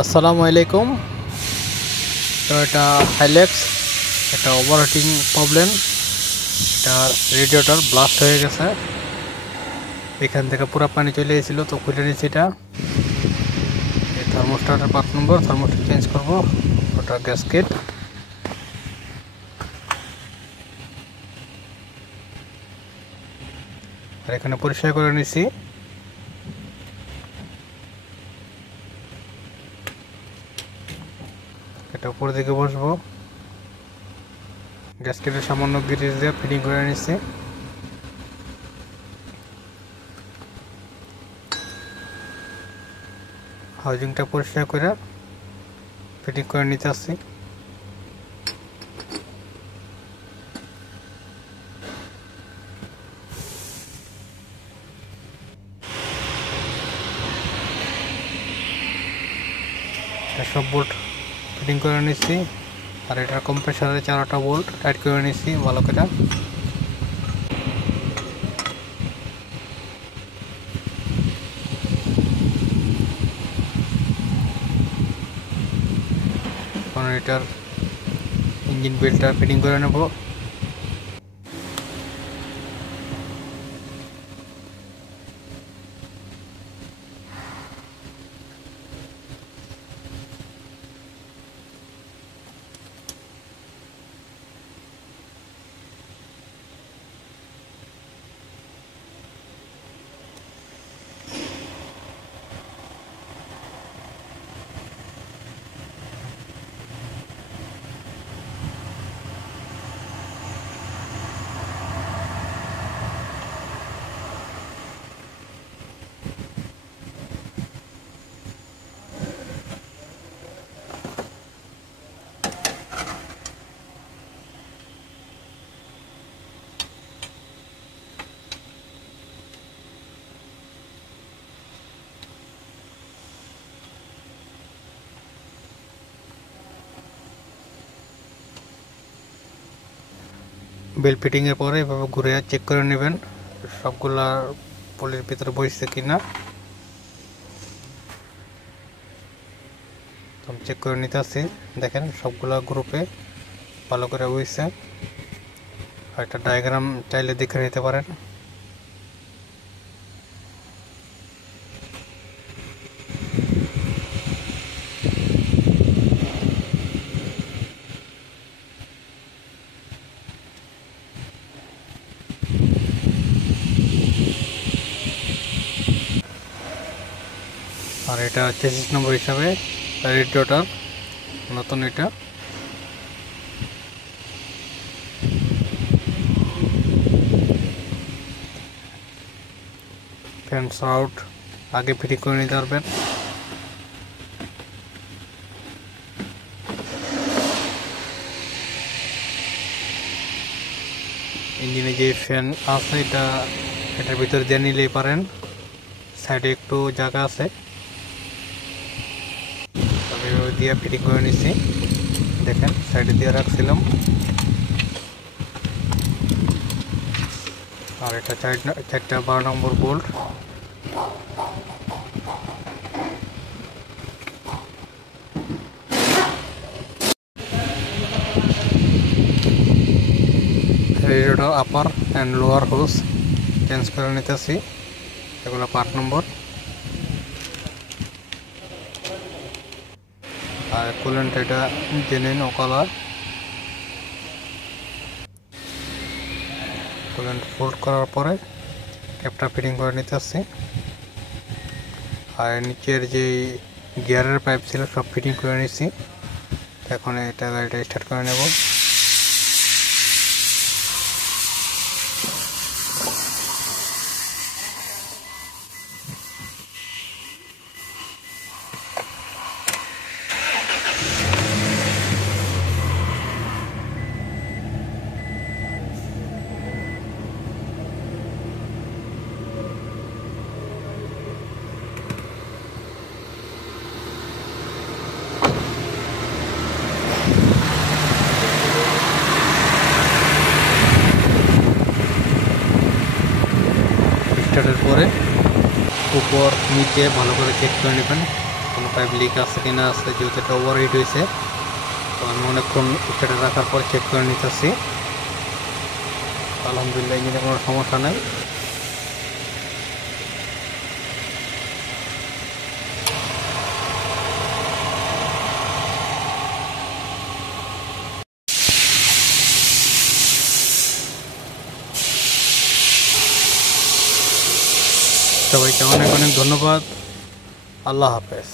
আসসালামু আলাইকুম। তো এটা হাইলেক্স, এটা ওভারহিটিং প্রবলেম। এটা রেডিয়েটর ব্লাস্ট হয়ে গেছে, এখান থেকে পুরো পানি চলে এসেছিল, তো খুলে নিয়েছি। এটা এই থার্মোস্টাটের পার্ট নম্বর, থার্মোস্টাট চেঞ্জ করব। ওটা গ্যাসকেট, আর এখানে পরিষ্কার করে নিয়েছি। এটা উপর দিকে বসবো, গ্যাসকেটের সামান্য গ্রিজ দিয়ে ফিটিং করে নিচ্ছি। হাউজিংটা পরিষ্কার করে ফিটিং করে নিতে আসছি। সব বোল্ট ফিটিং করে নিচ্ছি, আর এটার কম্প্রেসারের 4টা বোল্ট টাইট করে নিচ্ছি ভালো করে। এখন এটার ইঞ্জিন বেল্টটা ফিটিং করে নেব। বেল ফিটিংয়ের পরে এভাবে ঘুরে চেক করে নেবেন সবগুলা পলির ভিতরে বসছে কিনা। আমি চেক করে নিতে আসছি, দেখেন সবগুলা গ্রুপে ভালো করে বসছে। আর একটা ডায়াগ্রাম চাইলে দেখে নিতে পারেন। আর এটা 26 নম্বর হিসাবে রেডিয়েটর নতুন। এটা ফ্যান আউট আগে ফিটিং করে নিতে পারবেন। ইঞ্জিনে যে ফ্যান আছে এটার ভিতরে দিয়ে নিলেই পারেন। সাইডে একটু জায়গা আছে, তবে দিয়ে ফিটিং করে নিচ্ছি। দেখেন সাইডে দিয়ে রাখছিলাম। আর এটা 4টা 12 number bolt. Radiator upper and lower hose change করে নিতেছি, এগুলো পার্ট নম্বর। আর কুলেন্ট এটা জেনুইন ও কালার। কুলেন্ট ফোল্ড করার পরে ক্যাপটা ফিটিং করে নিতে আসছি। আর নিচের যে গিয়ারের পাইপ ছিল সব ফিটিং করে নিচ্ছি। এখন এটা গাড়িটা স্টার্ট করে নেব। স্টার্টের পরে উপর নিচে ভালো করে চেক করে নেবেন কোনো পাইপ লিক আছে কিনা আছে, যেহেতু এটা ওভারহিট হয়েছে। তো আমি অনেকক্ষণ সেটা রাখার পর চেক করে নিতেছি। আলহামদুলিল্লাহ ইঞ্জিনে কোনো সমস্যা নেই। সবাইকে অনেক অনেক ধন্যবাদ। আল্লাহ হাফেজ।